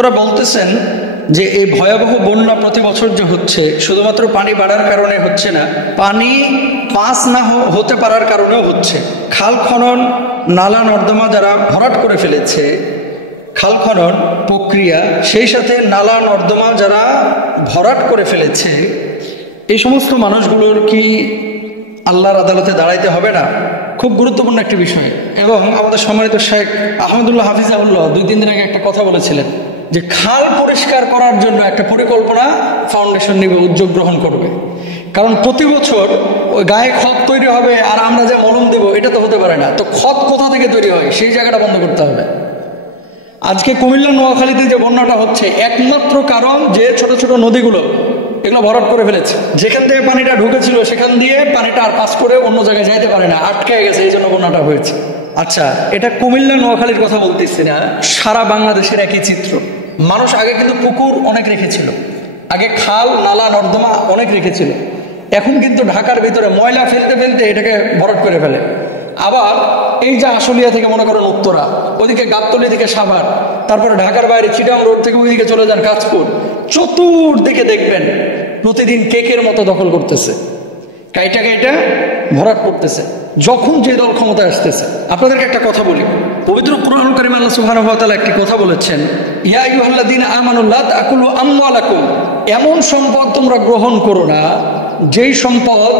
ওরা বলতেছেন যে এই ভয়াবহ বন্যা প্রতি বছর যে হচ্ছে শুধুমাত্র পানি বাড়ার কারণে হচ্ছে না, পানি পাস না হতে পারার কারণেও হচ্ছে। খাল খনন, নালা নর্দমা যারা ভরাট করে ফেলেছে, খাল খনন প্রক্রিয়া, সেই সাথে নালা নর্দমা যারা ভরাট করে ফেলেছে, এই সমস্ত মানুষগুলোর কি আল্লাহর আদালতে দাঁড়াইতে হবে না? খুব গুরুত্বপূর্ণ একটি বিষয়। এবং আমাদের সম্মানিত শেখ আহমদুল্লাহ হাফিজাউল্লাহ 2-3 দিন আগে একটা কথা বলেছিলেন যে খাল পরিষ্কার করার জন্য একটা পরিকল্পনা ফাউন্ডেশন নিবে, উদ্যোগ গ্রহণ করবে। কারণ প্রতি বছর ওই গায়ে খত তৈরি হবে আর আমরা যে মলম দেব, এটা তো হতে পারে না। তো খত কোথা থেকে তৈরি হয় সেই জায়গাটা বন্ধ করতে হবে। আজকে কুমিল্লা নোয়াখালীতে যে বন্যাটা হচ্ছে একমাত্র কারণ যে ছোট ছোট নদীগুলো এগুলো ভরাট করে ফেলেছে। যেখান থেকে পানিটা ঢুকেছিল সেখান দিয়ে পানিটা আর পাস করে অন্য জায়গায় যাইতে পারে না, আটকে গেছে, এই জন্য বন্যাটা হয়েছে। আচ্ছা, এটা কুমিল্লা নোয়াখালীর কথা বলতেছি না, সারা বাংলাদেশের একই চিত্র। মানুষ আগে কিন্তু পুকুর অনেক রেখেছিল, আগে খাল নালা নর্দমা অনেক রেখেছিল। এখন কিন্তু ঢাকার ভিতরে ময়লা ফেলতে ফেলতে এটাকে ভরাট করে ফেলে। আবার এই যে আশুলিয়া থেকে মনে করেন উত্তরা, ওদিকে গাবতলী থেকে সাভার, তারপরে ঢাকার বাইরে চিটাং রোড থেকে ওইদিকে চলে যান কাঁচপুর, চতুর্দিকে দেখবেন প্রতিদিন কেকের মতো দখল করতেছে, কাইটা কাইটা ভরাট করতেছে যখন যে দল ক্ষমতায় আসতেছে। আপনাদেরকে একটা কথা বলি, পবিত্র কুরআনুল কারীমে আল্লাহ সুবহানাহু ওয়া তাআলা একটি কথা বলেছেন, ইয়া আইয়ুহাল্লাযীনা আমানু লা তাকুলু আমওয়ালাকুম, এমন সম্পদ তোমরা গ্রহণ করো না যেই সম্পদ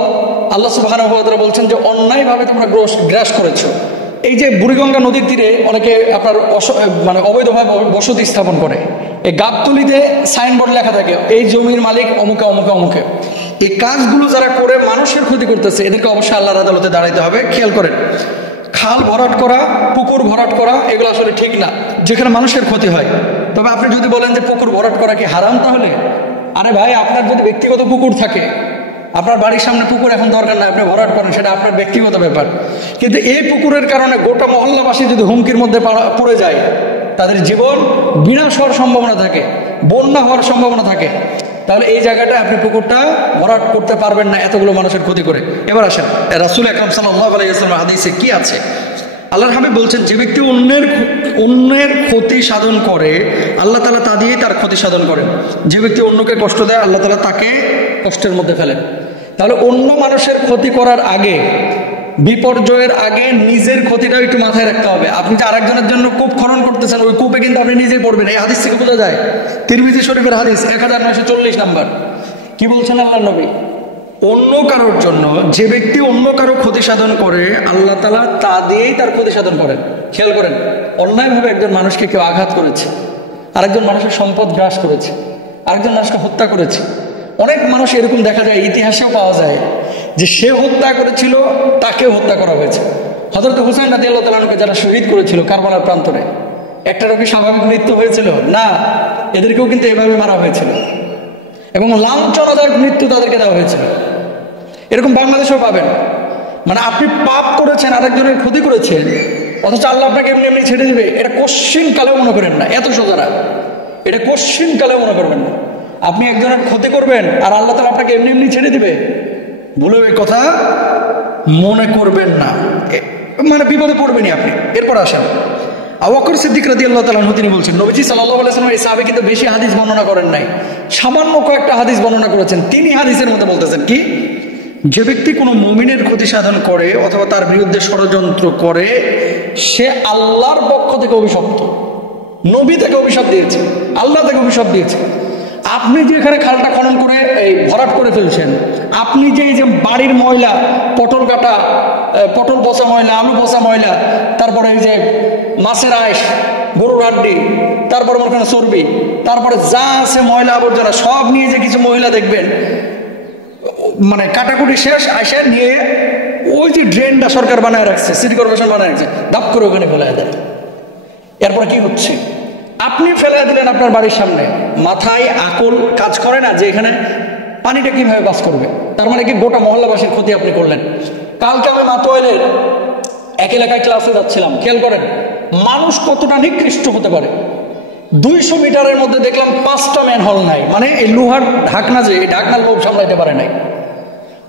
আল্লাহ সুবহানাহু ওয়া তাআলা বলছেন যে অন্যায়ভাবে তোমরা গ্রাস করেছো। এই যে বুড়িগঙ্গা নদীর তীরে অনেকে আপনার অবৈধভাবে বসতি স্থাপন করে, এই গাবতলীতে সাইনবোর্ড লেখা থাকে এই জমির মালিক অমুকে অমুকে অমুকে। এই কাজগুলো যারা করে মানুষের ক্ষতি করতেছে, এদেরকে অবশ্যই আল্লাহর আদালতে দাঁড়াইতে হবে। খেয়াল করেন, খাল ভরাট করা, পুকুর ভরাট করা এগুলো আসলে ঠিক না, যেখানে মানুষের ক্ষতি হয়। তবে আপনি যদি বলেন যে পুকুর ভরাট করা কি হারাম, তাহলে আরে ভাই, আপনার যদি ব্যক্তিগত পুকুর থাকে, আপনার বাড়ির সামনে পুকুর এখন দরকার নাই, আপনি ভরাট করেন, সেটা আপনার ব্যক্তিগত ব্যাপার। কিন্তু এই পুকুরের কারণে গোটা মহল্লাবাসী যদি হুমকির মধ্যে পড়ে যায়, তাদের জীবন বিনাশ হওয়ার সম্ভাবনা থাকে, বন্যা হওয়ার সম্ভাবনা থাকে, তাহলে এই জায়গাটা আপনি পুকুরটা ভরাট করতে পারবেন না এতগুলো মানুষের ক্ষতি করে। এবার আসেন, রাসূল আকরাম সাল্লাল্লাহু আলাইহি ওয়াসাল্লাম হাদিসে কি আছে? আল্লাহর হাবিব বলছেন, যে ব্যক্তি অন্যের ক্ষতি সাধন করে আল্লাহ তাআলা তা দিয়েই তার ক্ষতি সাধন করেন। যে ব্যক্তি অন্যকে কষ্ট দেয় আল্লাহ তাআলা তাকে কষ্টের মধ্যে ফেলেন। তাহলে অন্য মানুষের ক্ষতি করার আগে, বিপর্যয়ের আগে নিজের ক্ষতিটাও একটু মাথায় রাখতে হবে। আপনি যে আরেকজনের জন্য কূপ খনন করতেছেন, ওই কূপে কিন্তু আপনি নিজেই পড়বেন। এই হাদিস থেকে বোঝা যায়, তিরমিজি শরীফের হাদিস 1940 নাম্বার। কি বলছেন আল্লাহর নবী? অন্য কারোর জন্য, যে ব্যক্তি অন্য কারো ক্ষতি সাধন করে আল্লাহ তাআলা তা দিয়েই তার ক্ষতি সাধন করেন। খেয়াল করেন, অন্যায়ভাবে একজন মানুষকে কেউ আঘাত করেছে, আরেকজন মানুষের সম্পদ গ্রাস করেছে, আরেকজন মানুষকে হত্যা করেছে। অনেক মানুষ এরকম দেখা যায়, ইতিহাসেও পাওয়া যায় যে সে হত্যা করেছিল, তাকেও হত্যা করা হয়েছে। হযরত হুসাইন রাদিয়াল্লাহু তাআলা আনহুকে যারা শহীদ করেছিল কারবালার প্রান্তরে, একটারও কি স্বাভাবিক মৃত্যু হয়েছিল? না, এদেরকেও কিন্তু এভাবে মারা হয়েছিল এবং লাঞ্ছনাদায়ক মৃত্যু তাদেরকে দেওয়া হয়েছিল। এরকম বাংলাদেশেও পাবেন। মানে আপনি পাপ করেছেন, আরেকজনের ক্ষতি করেছেন, অথচ আল্লাহ আপনাকে এমনি এমনি ছেড়ে দেবে, এটা কোশ্চিন কালেও মনে করেন না। এত সোজা না, এটা কোশ্চিন কালেও মনে করবেন না। আপনি একজনের ক্ষতি করবেন আর আল্লাহ তাআলা আপনাকে এমনি এমনি ছেড়ে দিবে, ভুলেও এই কথা মনে করবেন না, মানে বিপদে পড়বেনই আপনি। এরপর আসেন, আবু বকর সিদ্দিক রাদিয়াল্লাহু তাআলা আনহু, তিনি বলছেন, নবীজি সাল্লাল্লাহু আলাইহি ওয়াসাল্লাম এই সাহাবী কিন্তু বেশি হাদিস বর্ণনা করেন নাই, সামান্য কয়েকটা হাদিস বর্ণনা করেছেন। তিনি হাদিসের মধ্যে বলতেছেন কি, যে ব্যক্তি কোনো মুমিনের ক্ষতি সাধন করে অথবা তার বিরুদ্ধে ষড়যন্ত্র করে, সে আল্লাহর পক্ষ থেকে অভিশপ্ত। নবী থেকে অভিশাপ দিয়েছে, আল্লাহ থেকে অভিশাপ দিয়েছে। আপনি যে এখানে খালটা খনন করে এই ভরাট করে ফেলছেন, আপনি যে এই যে বাড়ির ময়লা, পটল কাটা, পটল পচা ময়লা, আলু পচা ময়লা, তারপরে এই যে মাছের আঁশ, গরুর হাড্ডি, তারপরে মনে করেন চর্বি, তারপরে যা আছে ময়লা আবর্জনা সব নিয়ে যে কিছু মহিলা দেখবেন মানে কাটাকুটি শেষ আসে নিয়ে ওই যে ড্রেনটা সরকার বানায় রাখছে, সিটি কর্পোরেশন বানায় রাখছে, দাপ করে ওখানে ফেলায় দেয়। এরপরে কি হচ্ছে? আপনি ফেলে দিলেন আপনার বাড়ির সামনে, মাথায় আকল কাজ করে না যে এখানে পানিটা কিভাবে বাস করবে। তার মানে কি গোটা মহল্লাবাসীর ক্ষতি আপনি করলেন। কালকে আমি মাতোয়াইলের এক এলাকায় ক্লাসে যাচ্ছিলাম, খেয়াল করেন মানুষ কতটা নিকৃষ্ট হতে পারে। 200 মিটারের মধ্যে দেখলাম 5টা ম্যানহোল নাই, মানে এই লোহার ঢাকনা, যে এই ঢাকনার লোভ সামলাইতে পারে নাই।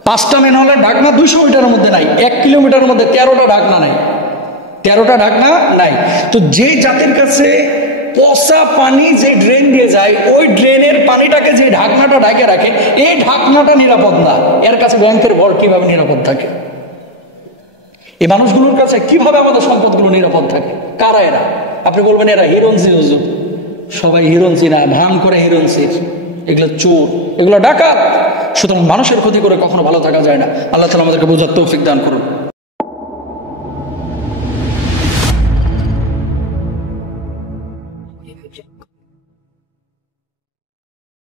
5টা ম্যানহোলের ঢাকনা 200 মিটারের মধ্যে নাই, 1 কিলোমিটারের মধ্যে 13টা ঢাকনা নাই, 13টা ঢাকনা নাই। তো যে জাতির কাছে পচা পানি যে ড্রেন দিয়ে যায়, ওই ড্রেনের পানিটাকে যে ঢাকনাটা ঢাকে রাখে, এই ঢাকনাটা নিরাপদ না, এর কাছে ব্যাংকের ভল্ট কিভাবে নিরাপদ থাকে? এই মানুষগুলোর কাছে কিভাবে আমাদের সম্পদগুলো নিরাপদ থাকে? কারা এরা? আপনি বলবেন এরা হিরোইনসি হুজুর। সবাই হিরোইনসি না, ভান করে হিরোইনসির, এগুলো চোর, এগুলো ডাকাত। সুতরাং মানুষের ক্ষতি করে কখনো ভালো থাকা যায় না। আল্লাহ তাআলা আমাদেরকে বোঝার তৌফিক দান করুন।